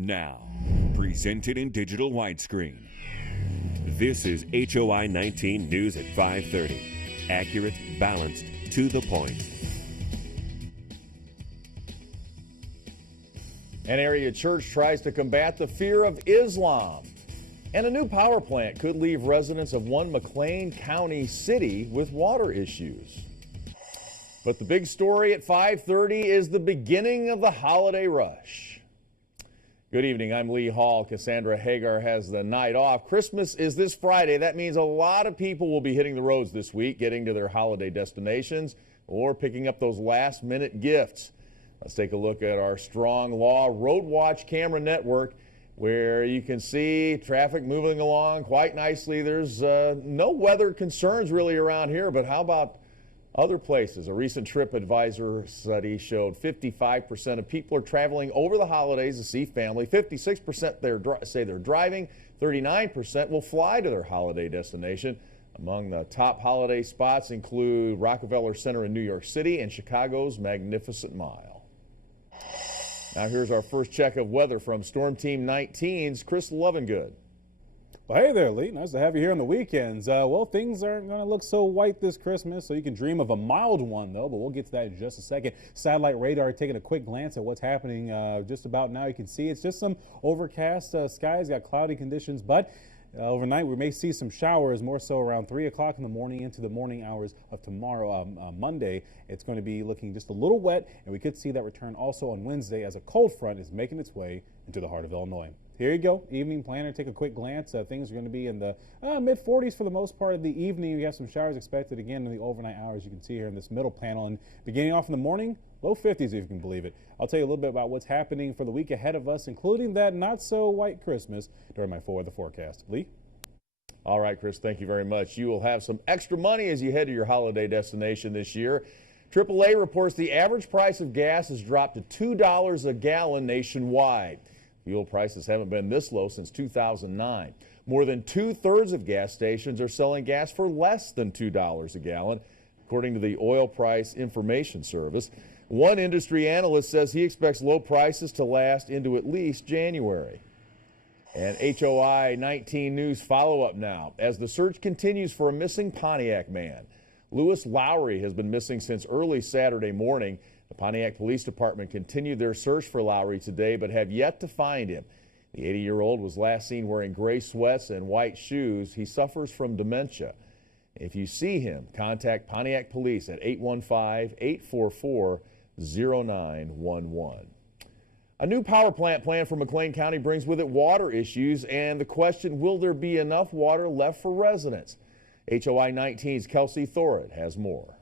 Now, presented in digital widescreen. This is HOI-19 News at 5:30. Accurate, balanced, to the point. An area church tries to combat the fear of Islam. And a new power plant could leave residents of one McLean County city with water issues. But the big story at 5:30 is the beginning of the holiday rush. Good evening, I'm Lee Hall. Cassandra Hagar has the night off. Christmas is this Friday. That means a lot of people will be hitting the roads this week, getting to their holiday destinations or picking up those last-minute gifts. Let's take a look at our Strong Law Road Watch camera network, where you can see traffic moving along quite nicely. There's no weather concerns really around here, but how about other places? A recent TripAdvisor study showed 55% of people are traveling over the holidays to see family. 56% say they're driving. 39% will fly to their holiday destination. Among the top holiday spots include Rockefeller Center in New York City and Chicago's Magnificent Mile. Now here's our first check of weather from Storm Team 19's Chris Lovingood. Well, hey there, Lee. Nice to have you here on the weekends. Well, things aren't going to look so white this Christmas, so you can dream of a mild one, though, but we'll get to that in just a second. Satellite radar taking a quick glance at what's happening just about now. You can see it's just some overcast skies, got cloudy conditions, but overnight we may see some showers, more so around 3 o'clock in the morning into the morning hours of tomorrow, Monday. It's going to be looking just a little wet, and we could see that return also on Wednesday as a cold front is making its way into the heart of Illinois. Here you go, evening planner. Take a quick glance. Things are going to be in the mid-40s for the most part of the evening. We have some showers expected again in the overnight hours. You can see here in this middle panel. And beginning off in the morning, low 50s if you can believe it. I'll tell you a little bit about what's happening for the week ahead of us, including that not-so-white Christmas during my four-weather forecast. Lee? All right, Chris, thank you very much. You will have some extra money as you head to your holiday destination this year. AAA reports the average price of gas has dropped to $2 a gallon nationwide. Fuel prices haven't been this low since 2009. More than 2/3 of gas stations are selling gas for less than $2 a gallon, according to the Oil Price Information Service. One industry analyst says he expects low prices to last into at least January. And HOI-19 news follow-up now as the search continues for a missing Pontiac man. Lewis Lowry has been missing since early Saturday morning. The Pontiac Police Department continued their search for Lowry today, but have yet to find him. The 80-year-old was last seen wearing gray sweats and white shoes. He suffers from dementia. If you see him, contact Pontiac Police at 815-844-0911. A new power plant plan for McLean County brings with it water issues and the question, will there be enough water left for residents? HOI-19's Kelsey Thorid has more.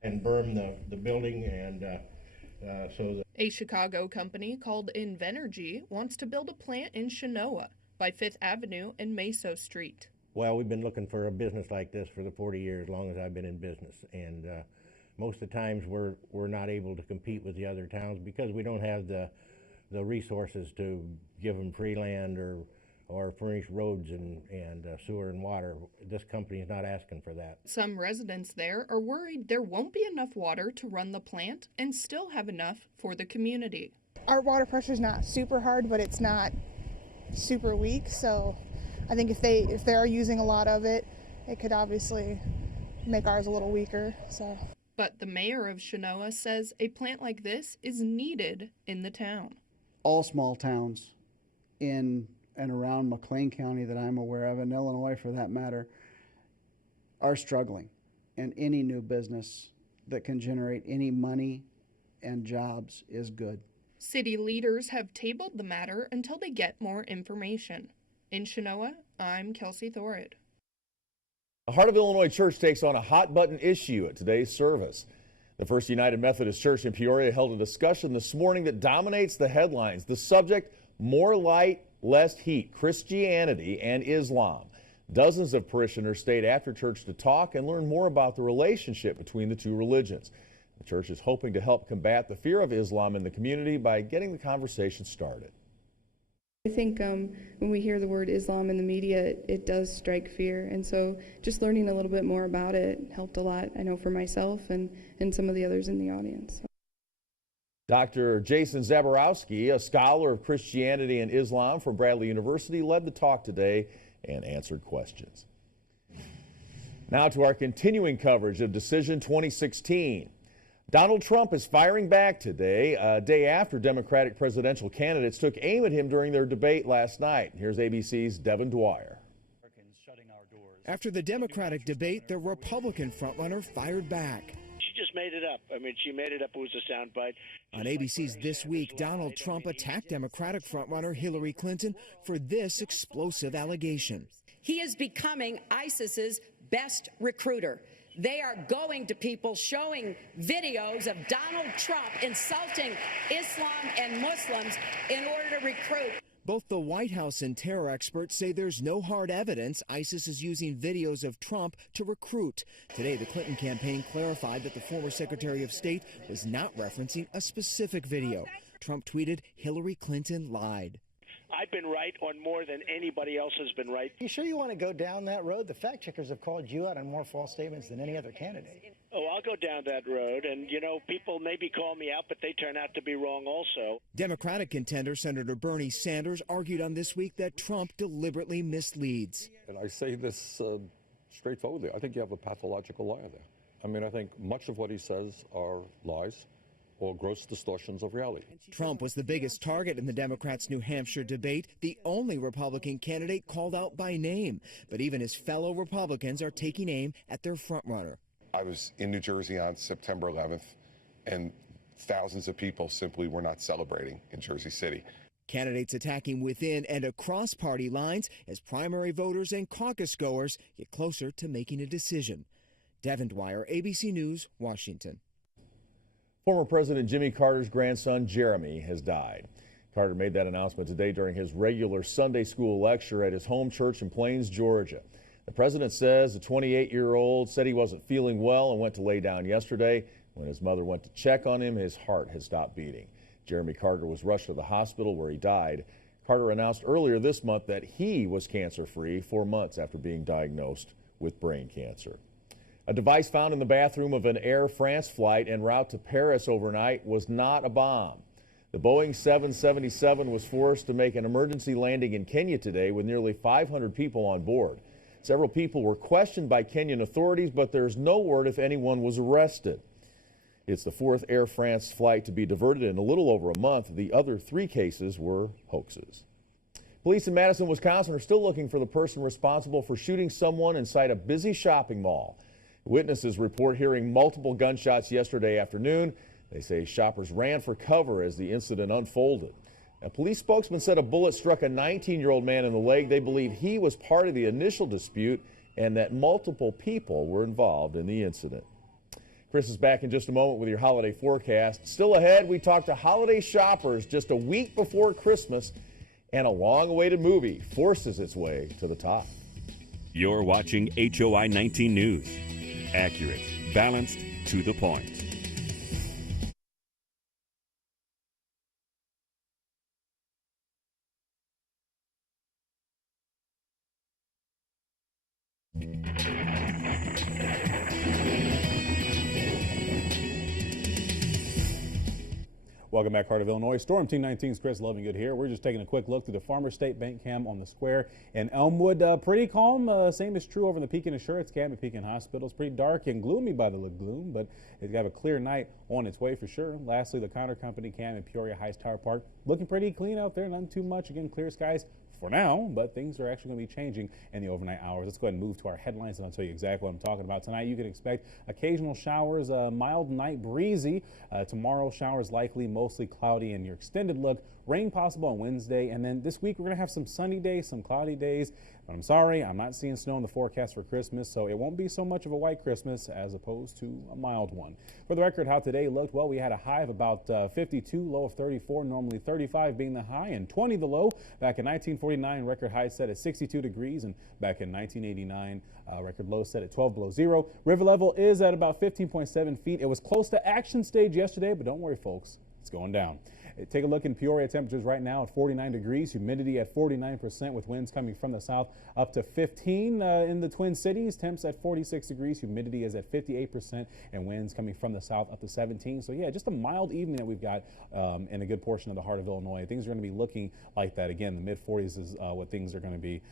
And berm the building and so that a Chicago company called Invenergy wants to build a plant in Chenoa by 5th Avenue and Meso Street. Well, we've been looking for a business like this for the 40 years, as long as I've been in business, and most of the times we're not able to compete with the other towns because we don't have the resources to give them free land or furnish roads and sewer and water. This company is not asking for that. Some residents there are worried there won't be enough water to run the plant and still have enough for the community. Our water pressure is not super hard, but it's not super weak. So I think if they are using a lot of it, it could obviously make ours a little weaker. So. But the mayor of Chenoa says a plant like this is needed in the town. All small towns in and around McLean County that I'm aware of, and Illinois for that matter, are struggling. And any new business that can generate any money and jobs is good. City leaders have tabled the matter until they get more information. In Chenoa, I'm Kelsey Thorid. The Heart of Illinois Church takes on a hot-button issue at today's service. The First United Methodist Church in Peoria held a discussion this morning that dominates the headlines. The subject, more light, less heat, Christianity and Islam. Dozens of parishioners stayed after church to talk and learn more about the relationship between the two religions. The church is hoping to help combat the fear of Islam in the community by getting the conversation started. I think when we hear the word Islam in the media, it does strike fear. And so just learning a little bit more about it helped a lot, I know, for myself and some of the others in the audience. Dr. Jason Zaborowski, a scholar of Christianity and Islam from Bradley University, led the talk today and answered questions. Now to our continuing coverage of Decision 2016. Donald Trump is firing back today, a day after Democratic presidential candidates took aim at him during their debate last night. Here's ABC's Devin Dwyer. After the Democratic debate, the Republican frontrunner fired back. She just made it up. I mean, she made it up. It was a soundbite. On ABC's This Week, Donald Trump attacked Democratic frontrunner Hillary Clinton for this explosive allegation. He is becoming ISIS's best recruiter. They are going to people showing videos of Donald Trump insulting Islam and Muslims in order to recruit. Both the White House and terror experts say there's no hard evidence ISIS is using videos of Trump to recruit. Today, the Clinton campaign clarified that the former Secretary of State was not referencing a specific video. Trump tweeted, "Hillary Clinton lied." I've been right on more than anybody else has been right. You sure you want to go down that road? The fact checkers have called you out on more false statements than any other candidate. Oh, I'll go down that road. And, you know, people maybe call me out, but they turn out to be wrong also. Democratic contender Senator Bernie Sanders argued on This Week that Trump deliberately misleads. And I say this straightforwardly. I think you have a pathological liar there. I mean, I think much of what he says are lies or gross distortions of reality. Trump was the biggest target in the Democrats' New Hampshire debate, the only Republican candidate called out by name. But even his fellow Republicans are taking aim at their frontrunner. I was in New Jersey on September 11th, and thousands of people simply were not celebrating in Jersey City. Candidates attacking within and across party lines as primary voters and caucus goers get closer to making a decision. Devin Dwyer, ABC News, Washington. Former President Jimmy Carter's grandson, Jeremy, has died. Carter made that announcement today during his regular Sunday school lecture at his home church in Plains, Georgia. The president says the 28-year-old said he wasn't feeling well and went to lay down yesterday. When his mother went to check on him, his heart had stopped beating. Jeremy Carter was rushed to the hospital where he died. Carter announced earlier this month that he was cancer-free 4 months after being diagnosed with brain cancer. A device found in the bathroom of an Air France flight en route to Paris overnight was not a bomb. The Boeing 777 was forced to make an emergency landing in Kenya today with nearly 500 people on board. Several people were questioned by Kenyan authorities, but there's no word if anyone was arrested. It's the fourth Air France flight to be diverted in a little over a month. The other 3 cases were hoaxes. Police in Madison, Wisconsin are still looking for the person responsible for shooting someone inside a busy shopping mall. Witnesses report hearing multiple gunshots yesterday afternoon. They say shoppers ran for cover as the incident unfolded. A police spokesman said a bullet struck a 19-year-old man in the leg. They believe he was part of the initial dispute and that multiple people were involved in the incident. Chris is back in just a moment with your holiday forecast. Still ahead, we talk to holiday shoppers just a week before Christmas, and a long-awaited movie forces its way to the top. You're watching HOI-19 News. Accurate, balanced, to the point. Welcome back, Heart of Illinois. Storm Team 19's Chris Lovingood here. We're just taking a quick look through the Farmers State Bank cam on the square in Elmwood. Pretty calm. Same is true over in the Pekin Assurance cam at Pekin Hospital. It's pretty dark and gloomy by the lagoon, but it's got a clear night on its way for sure. Lastly, the Counter Company cam in Peoria Heights Tower Park. Looking pretty clean out there. Nothing too much. Again, clear skies for now, but things are actually going to be changing in the overnight hours. Let's go ahead and move to our headlines, and I'll tell you exactly what I'm talking about. Tonight, you can expect occasional showers, mild night breezy. Tomorrow, showers likely, mostly cloudy, and your extended look, rain possible on Wednesday. And then this week, we're going to have some sunny days, some cloudy days. But I'm sorry, I'm not seeing snow in the forecast for Christmas, so it won't be so much of a white Christmas as opposed to a mild one. For the record, how today looked, well, we had a high of about 52, low of 34, normally 35 being the high, and 20 the low. Back in 1949, record high set at 62 degrees, and back in 1989, record low set at 12 below zero. River level is at about 15.7 feet. It was close to action stage yesterday, but don't worry, folks, it's going down. Take a look in Peoria. Temperatures right now at 49 degrees, humidity at 49% with winds coming from the south up to 15 in the Twin Cities. Temps at 46 degrees, humidity is at 58% and winds coming from the south up to 17. So yeah, just a mild evening that we've got in a good portion of the heart of Illinois. Things are going to be looking like that. Again, the mid 40s is what things are going to be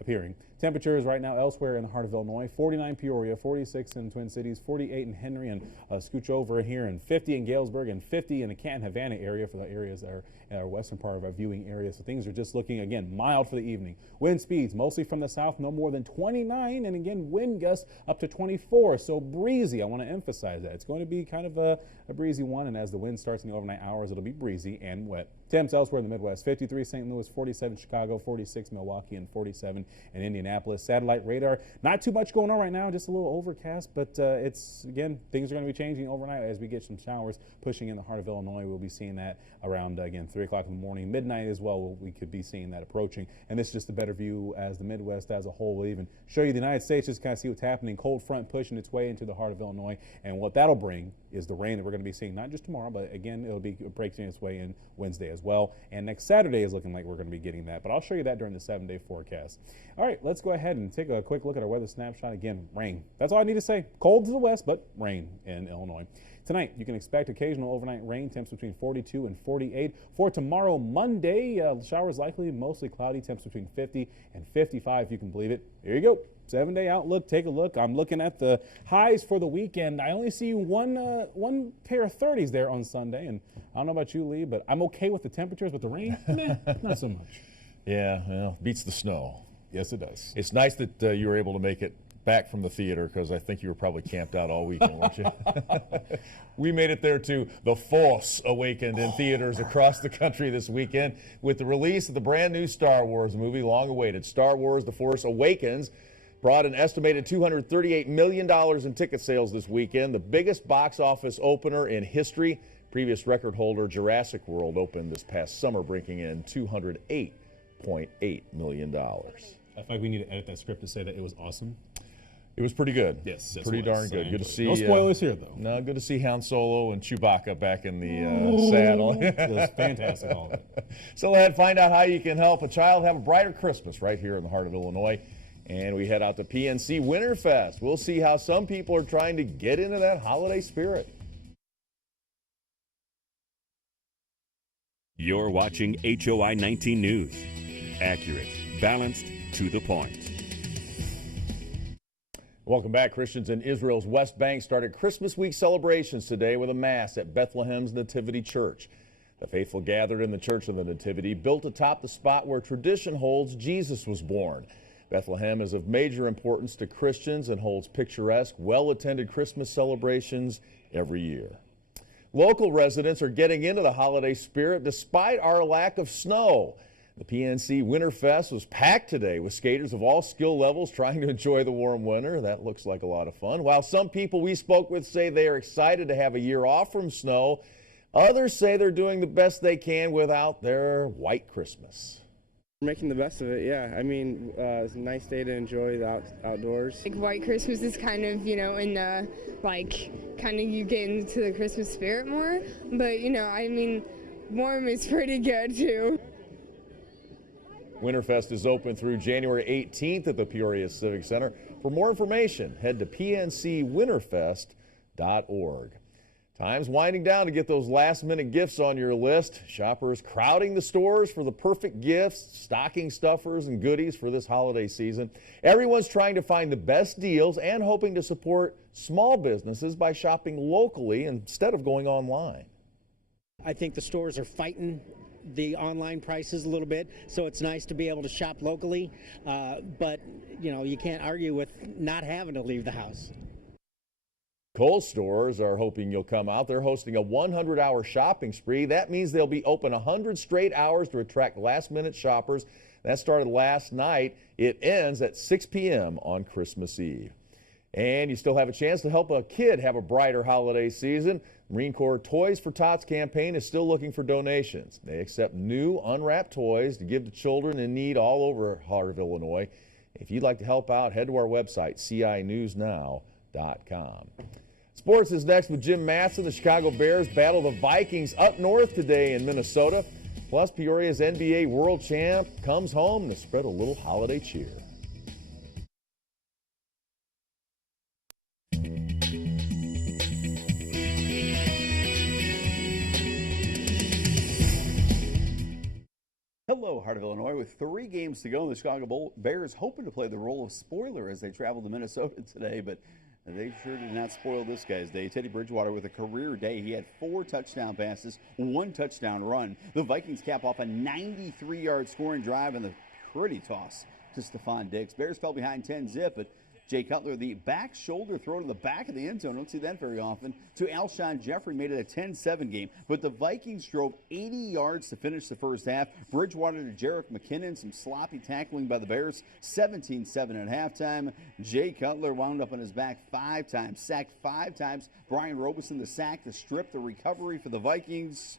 appearing. Temperatures right now elsewhere in the heart of Illinois: 49 Peoria, 46 in Twin Cities, 48 in Henry, and scooch over here, and 50 in Galesburg, and 50 in the Canton-Havana area for the areas that are in our western part of our viewing area. So things are just looking, again, mild for the evening. Wind speeds mostly from the south, no more than 29, and again, wind gusts up to 24. So breezy. I want to emphasize that. It's going to be kind of a breezy one, and as the wind starts in the overnight hours, it'll be breezy and wet. Temps elsewhere in the Midwest: 53 St. Louis, 47 Chicago, 46 Milwaukee, and 47 in Indianapolis. Satellite radar, not too much going on right now, just a little overcast, but it's, again, things are going to be changing overnight as we get some showers pushing in the heart of Illinois. We'll be seeing that around, again, 3 o'clock in the morning, midnight as well. We could be seeing that approaching, and this is just a better view as the Midwest as a whole. We'll even show you the United States, just kind of see what's happening. Cold front pushing its way into the heart of Illinois, and what that'll bring is the rain that we're going to be seeing, not just tomorrow, but again, it'll be breaking its way in Wednesday as well, and next Saturday is looking like we're going to be getting that, but I'll show you that during the 7-day forecast. All right, let's go ahead and take a quick look at our weather snapshot. Again, rain. That's all I need to say. Cold to the west, but rain in Illinois. Tonight, you can expect occasional overnight rain, temps between 42 and 48. For tomorrow, Monday, showers likely, mostly cloudy, temps between 50 and 55, if you can believe it. There you go. 7-day outlook. Take a look. I'm looking at the highs for the weekend. I only see one pair of 30s there on Sunday, and I don't know about you, Lee, but I'm okay with the temperatures, but the rain, nah, not so much. Yeah, well, beats the snow. Yes, it does. It's nice that you were able to make it back from the theater, because I think you were probably camped out all weekend, weren't you? We made it there too. The Force awakened in theaters across the country this weekend with the release of the brand new Star Wars movie, long awaited. Star Wars: The Force Awakens brought an estimated $238 million in ticket sales this weekend, the biggest box office opener in history. Previous record holder Jurassic World opened this past summer, bringing in $208.8 million. I feel like we need to edit that script to say that it was awesome. It was pretty good. Yes, pretty darn good. Good to see. No spoilers here, though. No, good to see Han Solo and Chewbacca back in the saddle. It was fantastic, all of it. So let's find out how you can help a child have a brighter Christmas right here in the heart of Illinois. And we head out to PNC Winterfest. We'll see how some people are trying to get into that holiday spirit. You're watching HOI-19 News. Accurate, balanced, to the point. Welcome back. Christians in Israel's West Bank started Christmas week celebrations today with a mass at Bethlehem's Nativity Church. The faithful gathered in the Church of the Nativity, built atop the spot where tradition holds Jesus was born. Bethlehem is of major importance to Christians and holds picturesque, well-attended Christmas celebrations every year. Local residents are getting into the holiday spirit despite our lack of snow. The PNC Winterfest was packed today with skaters of all skill levels trying to enjoy the warm winter. That looks like a lot of fun. While some people we spoke with say they are excited to have a year off from snow, others say they're doing the best they can without their white Christmas. Making the best of it, yeah. I mean, it's a nice day to enjoy the outdoors. Like white Christmas is kind of, in the, kind of you get into the Christmas spirit more. But, I mean, warm is pretty good too. Winterfest is open through January 18th at the Peoria Civic Center. For more information, head to pncwinterfest.org. Time's winding down to get those last-minute gifts on your list. Shoppers crowding the stores for the perfect gifts, stocking stuffers, and goodies for this holiday season. Everyone's trying to find the best deals and hoping to support small businesses by shopping locally instead of going online. I think the stores are fighting the online prices a little bit, so it's nice to be able to shop locally, but you can't argue with not having to leave the house. Kohl's stores are hoping you'll come out. They're hosting a 100-hour shopping spree. That means they'll be open 100 straight hours to attract last-minute shoppers. That started last night. It ends at 6 p.m. on Christmas Eve. And you still have a chance to help a kid have a brighter holiday season. Marine Corps Toys for Tots campaign is still looking for donations. They accept new unwrapped toys to give to children in need all over heart of Illinois. If you'd like to help out, head to our website, cinewsnow.com. Sports is next with Jim Matson. The Chicago Bears battle the Vikings up north today in Minnesota. Plus, Peoria's NBA world champ comes home to spread a little holiday cheer. Hello, Heart of Illinois. With 3 games to go, the Chicago Bears hoping to play the role of spoiler as they travel to Minnesota today, but they sure did not spoil this guy's day. Teddy Bridgewater with a career day. He had 4 touchdown passes, 1 touchdown run. The Vikings cap off a 93-yard scoring drive and the pretty toss to Stephon Diggs. Bears fell behind 10-zip, but Jay Cutler, the back shoulder throw to the back of the end zone, don't see that very often, to Alshon Jeffrey made it a 10-7 game. But the Vikings drove 80 yards to finish the first half. Bridgewater to Jerick McKinnon, some sloppy tackling by the Bears, 17-7 at halftime. Jay Cutler wound up on his back 5 times, sacked 5 times. Brian Robeson the sack, the strip, the recovery for the Vikings.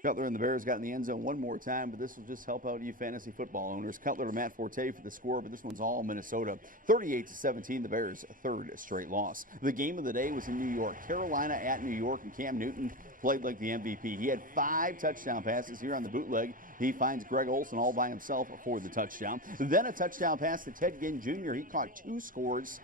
Cutler and the Bears got in the end zone one more time, but this will just help out you fantasy football owners. Cutler to Matt Forte for the score, but this one's all Minnesota. 38-17, the Bears' 3rd straight loss. The game of the day was in New York. Carolina at New York, and Cam Newton played like the MVP. He had 5 touchdown passes here on the bootleg. He finds Greg Olsen all by himself for the touchdown. Then a touchdown pass to Ted Ginn Jr. He caught 2 scores.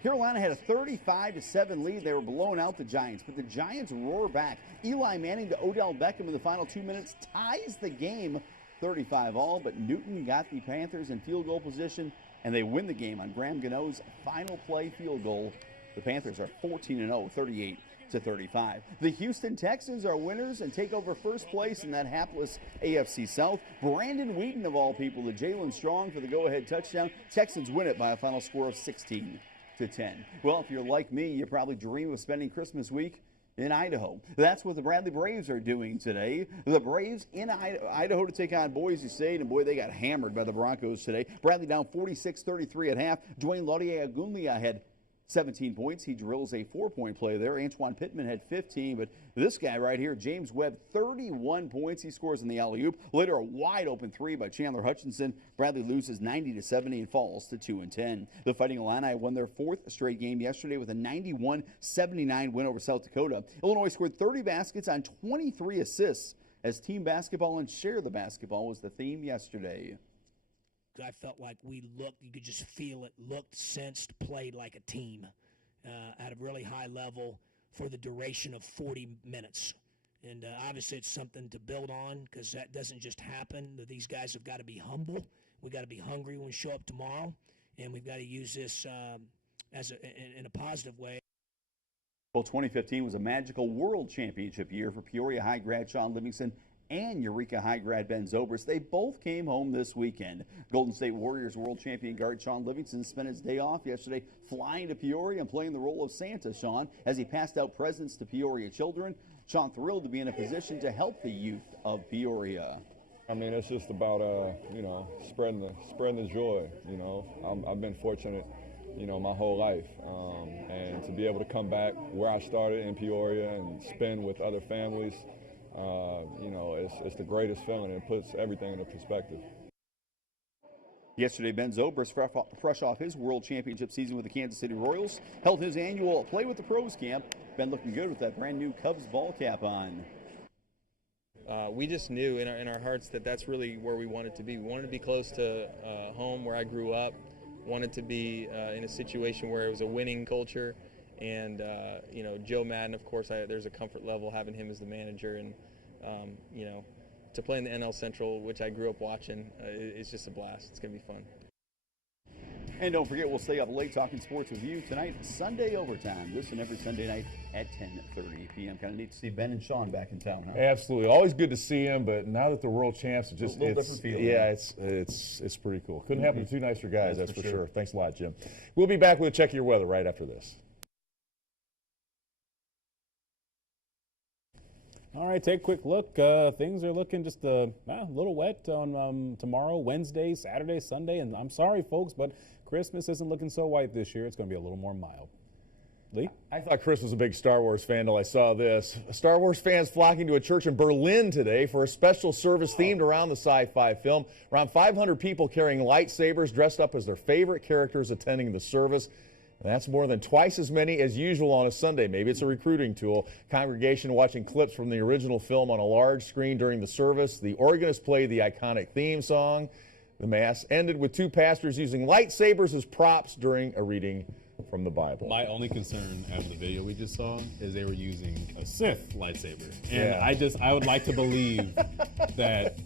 Carolina had a 35-7 lead. They were blowing out the Giants, but the Giants roar back. Eli Manning to Odell Beckham in the final 2 minutes ties the game 35-all, but Newton got the Panthers in field goal position, and they win the game on Graham Gano's final play field goal. The Panthers are 14-0, 38-35. The Houston Texans are winners and take over first place in that hapless AFC South. Brandon Wheaton, of all people, to Jalen Strong for the go-ahead touchdown. Texans win it by a final score of 16-10. Well, if you're like me, you probably dream of spending Christmas week in Idaho. That's what the Bradley Braves are doing today. The Braves in Idaho to take on Boise State, and boy, they got hammered by the Broncos today. Bradley down 46-33 at half. Dwayne Lauderdale-Agunlia had 17 points. He drills a 4-point play there. Antoine Pittman had 15, but this guy right here, James Webb, 31 points. He scores in the alley-oop. Later, a wide-open 3 by Chandler Hutchinson. Bradley loses 90-70 and falls to 2-10. The Fighting Illini won their 4th straight game yesterday with a 91-79 win over South Dakota. Illinois scored 30 baskets on 23 assists as team basketball and share the basketball was the theme yesterday. I felt like we looked, you could just feel it, looked, sensed, played like a team at a really high level for the duration of 40 minutes. And obviously it's something to build on because that doesn't just happen. These guys have got to be humble. We've got to be hungry when we show up tomorrow. And we've got to use this in a positive way. Well, 2015 was a magical world championship year for Peoria High grad Sean Livingston and Eureka High grad Ben Zobrist. They both came home this weekend. Golden State Warriors world champion guard Sean Livingston spent his day off yesterday flying to Peoria and playing the role of Santa, Sean, as he passed out presents to Peoria children. Sean thrilled to be in a position to help the youth of Peoria. I mean, it's just about, spreading the joy, I've been fortunate, my whole life. And to be able to come back where I started in Peoria and spend with other families, it's the greatest feeling. It puts everything into perspective. Yesterday, Ben Zobrist, fresh off his world championship season with the Kansas City Royals, held his annual Play with the Pros camp. Ben looking good with that brand new Cubs ball cap on. We just knew in our hearts that that's really where we wanted to be. We wanted to be close to home where I grew up, wanted to be in a situation where it was a winning culture. And, Joe Madden, of course, there's a comfort level having him as the manager. And, to play in the NL Central, which I grew up watching, is just a blast. It's going to be fun. And don't forget, we'll stay up late talking sports with you tonight, Sunday Overtime. This and every Sunday night at 10:30 p.m. Kind of neat to see Ben and Sean back in town, huh? Absolutely. Always good to see him, but now that the world champs, it's just a little different feeling. Yeah, it's pretty cool. Couldn't happen to two nicer guys, that's for sure. Thanks a lot, Jim. We'll be back with a check of your weather right after this. All right, take a quick look. Things are looking just a little wet on tomorrow, Wednesday, Saturday, Sunday. And I'm sorry, folks, but Christmas isn't looking so white this year. It's going to be a little more mild. Lee? I thought Chris was a big Star Wars fan until I saw this. Star Wars fans flocking to a church in Berlin today for a special service themed around the sci-fi film. Around 500 people carrying lightsabers dressed up as their favorite characters attending the service. That's more than twice as many as usual on a Sunday. Maybe it's a recruiting tool. Congregation watching clips from the original film on a large screen during the service. The organist played the iconic theme song. The Mass ended with two pastors using lightsabers as props during a reading from the Bible. My only concern after the video we just saw is they were using a Sith lightsaber. And Yeah. I would like to believe that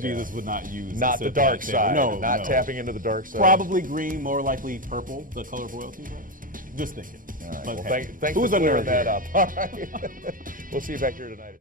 Jesus would not use Not a the Sith dark lightsaber. side. No, Not no. tapping into the dark side. Probably green, more likely purple, the color of royalty was. Just thinking. All right. But Well, hey, thanks for who's a clearing nerd that here? up. All right. We'll see you back here tonight at